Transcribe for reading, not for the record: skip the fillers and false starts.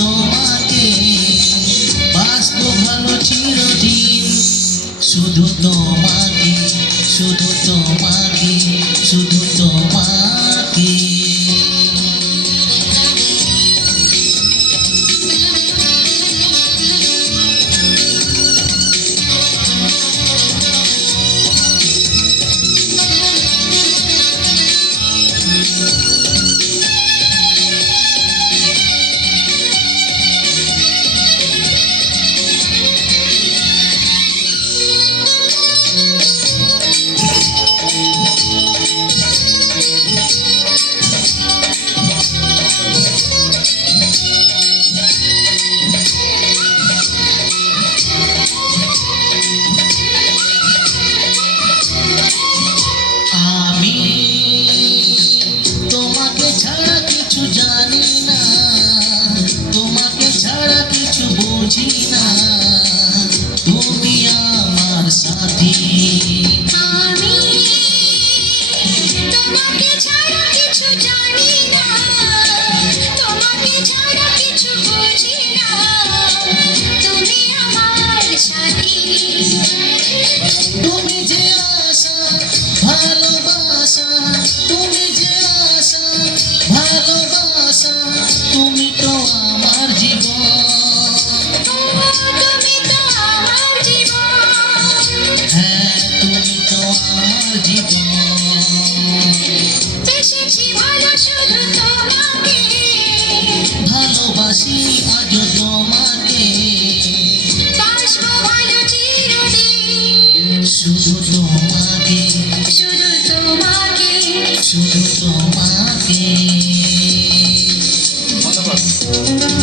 তোমাকে, বাসবো ভালো চিরদিন। শুধু তোমাকে, শুধু তোমাকে, শুধু তোমাকে। আমি তোমাকে ছাড়া কিছু জানি না, তোমাকে ছাড়া কিছু বুঝি না, তুমি আমার সাথী। আমি তোমাকে ছাড়া কিছু জানি না, তোমাকে ছাড়া কিছু বুঝি না, তুমি আমার সাথী। তুমি যে আশা ভালোবাসা, তুমি যে আশা ভালোবাসা, তুমি তো আমার জীবন। তুমি তো আমার জীবন, হ্যাঁ তুমি তো আমার জীবন। বেশেছি ভালো শুধু তোমাকে, ভালোবাসি আজ তোমাকে, বাসবো ভালো চিরদিন। শুধু তোমাকে, শুধু তোমাকে, শুধু তোমাকে। ধন্যবাদ।